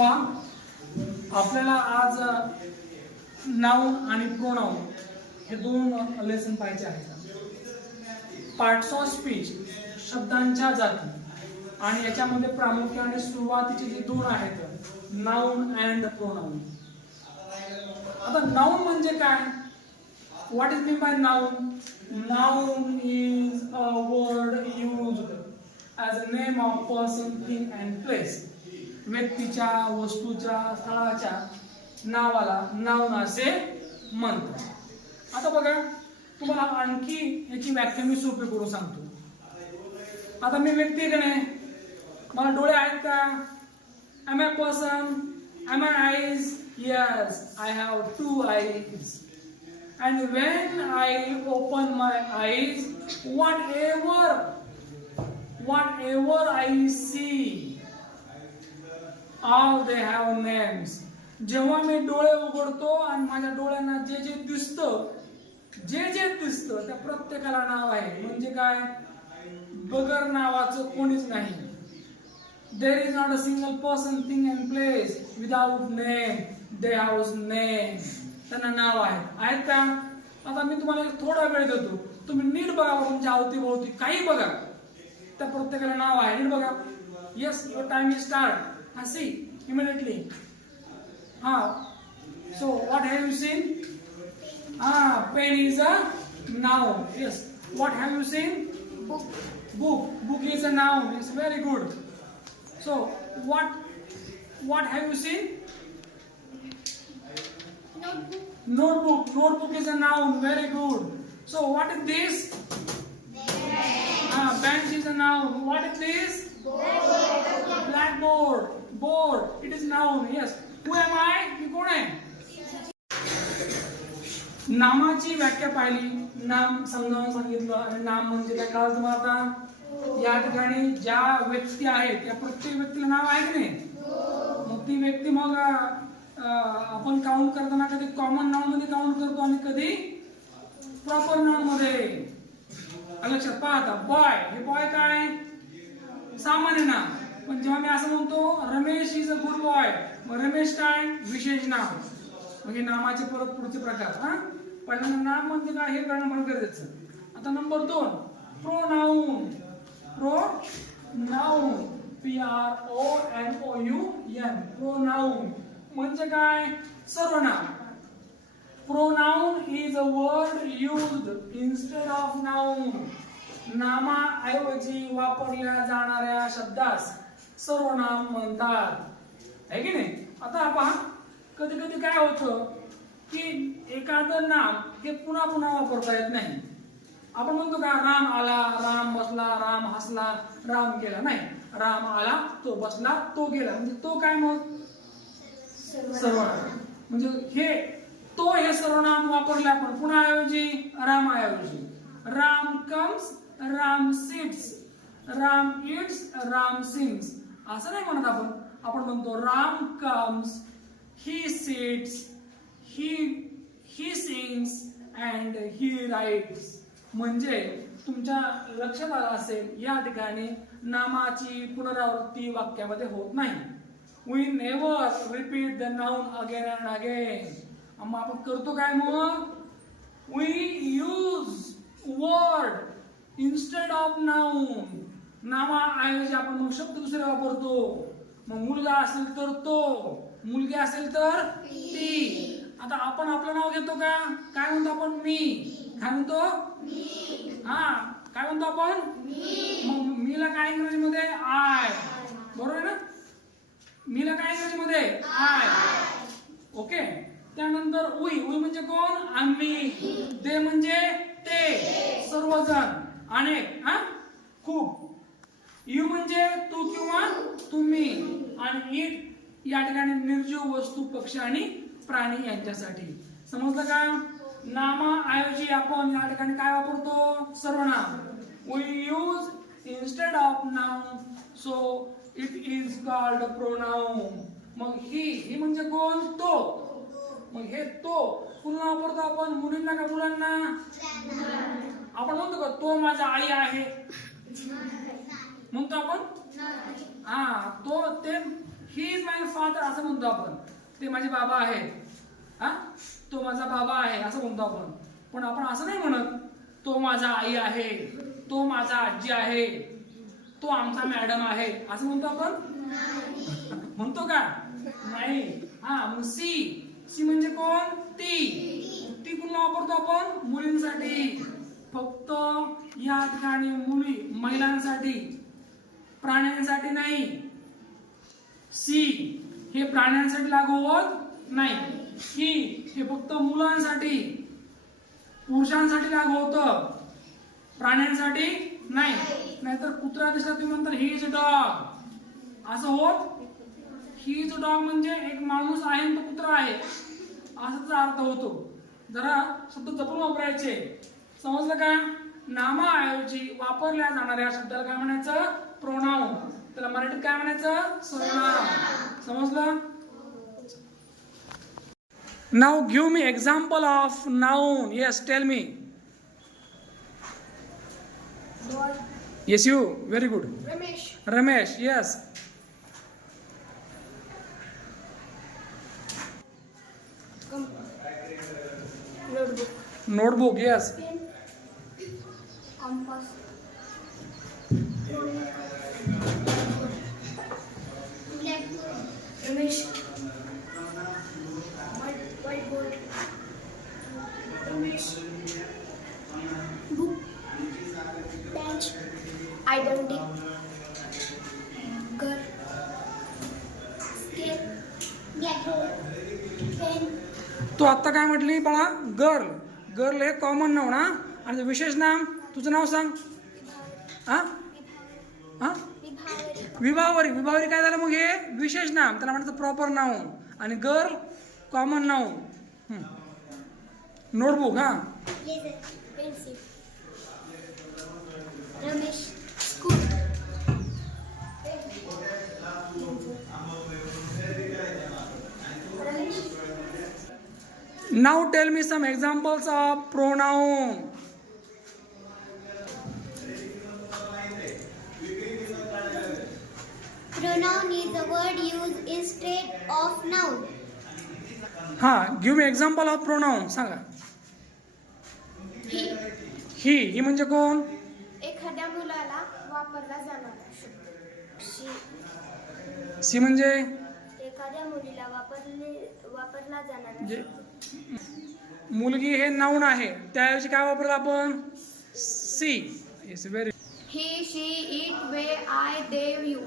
आपल्याला आज नाउन आणि प्रोनाउन हे दोन लेसन पाहिजे आहेत. पार्ट्स ऑफ स्पीच, शब्दांच्या जाती, आणि याच्यामध्ये प्रामुख्याने सुरुवातीचे जे दोन आहेत, नाउन अँड प्रोनाउन. आता नाउन म्हणजे काय? What is mean by noun? Noun is a word used as a name of person, thing and place. व्यक्तीच्या, वस्तूच्या, स्थळाच्या नावाला नाउन असे म्हणतात. आता बघा, तुम्हाला आणखी याची व्याख्या मी सोपी करून सांगतो. आता मी व्यक्ती आहे का नाही, मला डोळे आहेत का? am I a person? am I eyes? yes, I have two eyes, and when I open my eyes, whatever I see, all they have names. जेव्हा मी डोळे उघडतो आणि माझ्या डोळ्यांना जे जे दिसतं त्या प्रत्येकाला नाव आहे. म्हणजे काय? बगर नावाचं कोणीच नाही. There is not a single person, thing and place without name. They have name. त्यांना नाव आहेत का? आता मी तुम्हाला थोडा वेळ देतो, तुम्ही नीट बघा, तुमच्या अवतीभोवती काही बघा, त्या प्रत्येकाला नाव आहे. नीट बघा. Yes, your time is start. See immediately. So what have you seen? Pen is a noun. Yes. What have you seen? Book is a noun. It's very good. So what have you seen? Notebook is a noun. Very good. So what is this? Bench is a noun. What is this? Blackboard. Board. It is noun. Yes. Who am I? मी कोण आहे? नामाची व्याख्या पाहिली, नाम समजावून सांगितलं, आणि नाम म्हणजे काय कळलं तुम्हाला आता? या ठिकाणी ज्या व्यक्ती आहेत त्या प्रत्येक व्यक्तीला नाव आहे की नाही? मग ती व्यक्ती, मग आपण काउंट करताना कधी कॉमन नाउन मध्ये काउंट करतो आणि कधी प्रॉपर नाउन मध्ये. लक्षात पहा. आता बॉय, हे बॉय काय? सामान्य नाव. पण जेव्हा मी असं म्हणतो Ramesh is a good boy, मग रमेश काय? विशेष नाव. म्हणजे नामाचे परत पुढचे प्रकार. पहिल्यांदा नाम म्हणजे काय हे कळणं मला गरजेचं. आता नंबर 2, प्रोनाउन. PRONOUN. प्रोनाउन म्हणजे काय? सर्वनाम. Pronoun is a word used instead of noun. नामाऐवजी वापरल्या जाणाऱ्या शब्दास सर्वनाम म्हणतात, आहे की नाही? आता पहा, कधी कधी काय होतं की एखादं नाम हे पुन्हा पुन्हा वापरता येत नाही. आपण म्हणतो का, राम आला, राम बसला, राम हसला, राम गेला. नाही, राम आला, तो बसला, तो गेला. म्हणजे तो काय? मग सर्वनाम. म्हणजे हे सर्वनाम वापरले आपण पुन्हा ऐवजी रामाऐवजी. Ram comes, Ram sits, Ram eats, Ram sings. असं नाही म्हणत आपण. आपण म्हणतो Ram comes, he sits, he sings and he writes. म्हणजे तुमच्या लक्षात आलं असेल, या ठिकाणी नामाची पुनरावृत्ती वाक्यामध्ये होत नाही. We never repeat the noun again and again. मग आपण करतो काय? मग we use word instead of noun. नामाऐवजी आपण मग शब्द दुसरे वापरतो. मग मुलगा असेल तर तो, मुलगी असेल तर ती. आता आपण आपलं नाव घेतो का? काय म्हणतो आपण? मी. काय म्हणतो? काय म्हणतो आपण? मग मीला काय इंग्रजीमध्ये? आय. बरोबर आहे ना? मीला काय इंग्रजीमध्ये? आय. ओके. त्यानंतर उई म्हणजे कोण? आम्ही. ते म्हणजे ते, सर्वजण, अनेक, खूप. यू म्हणजे तू किंवा तुम्ही. आणि इट या ठिकाणी निर्जीव वस्तू, पक्षी आणि प्राणी यांच्यासाठी. समजलं का? नामाऐवजी आपण या ठिकाणी काय वापरतो? सर्वनाम. We use instead of noun, so it is called pronoun. मग ही म्हणजे कोण? तो. मग हे तो पुन्हा वापरतो आपण मुलींना का मुलांना? आपण म्हणतो का तो माझा आई आहे? म्हणतो आपण? तो ते ही इज माय फादर असं म्हणतो आपण. ते माझे बाबा आहेत. हा, तो माझा बाबा आहे असं म्हणतो आपण. पण आपण असं नाही म्हणत तो माझा आई आहे, तो माझा आजी आहे, तो आमचा मॅडम आहे असं म्हणतो आपण. म्हणतो का? नाही. हा, मग सी म्हणजे कोण? ती पुन्हा वापरतो आपण मुलींसाठी. फक्त या ठिकाणी मुली महिलांसाठी, प्राण्यांसाठी नाही. सी हे प्राण्यांसाठी लागू होत नाही. ही हे फक्त मुलांसाठी, पुरुषांसाठी लागू होतं, प्राण्यांसाठी नाही. नाहीतर कुत्रा दिसला तुम्ही म्हणता ही इज अ डॉग असं होत. ही इज अ डॉग म्हणजे एक माणूस आहे आणि तो कुत्रा आहे असा त्याचा अर्थ होतो. जरा शब्द जपून वापरायचे. समजलं का? नामाऐवजी वापरल्या जाणाऱ्या शब्दाला काय म्हणायचं? प्रोनाउन. त्याला मराठीत काय म्हणायचं? सर्वनाम. समजलं? Now give me example of noun. Yes, tell me. Yes, you. Very good. Ramesh. Yes. Notebook. Yes. Compass. Ramesh. Whiteboard. Ramesh. Book. Bench. Identity. Girl. Scale. Blackboard. Pen. तू आता काय म्हटली बाळा? गर्ल. गर्ल हे कॉमन नाउन. हा, आणि विशेष नाम तुझं नाव सांग. हा हा, विभावरी. विभावरी काय झालं मग? हे विशेष नाम, त्याला म्हणायचं प्रॉपर नाउन. आणि गर्ल कॉमन नाउन. नोटबुक. हा, pencil. Ramesh. School. Ramesh. now tell me some examples of pronoun. Pronoun is a word used instead of noun. हा, give me example of pronoun. सांगा. ही म्हणजे कोण? एखाद्या मुलाला वापरला जाणारा शब्द. सी म्हणजे एखाद्या मुलीला वापरला जाणारा म्हणजे मुलगी हे नाउन आहे, त्याऐवजी काय वापरलं आपण? See. It's very. he, she, it, we, I, they, you.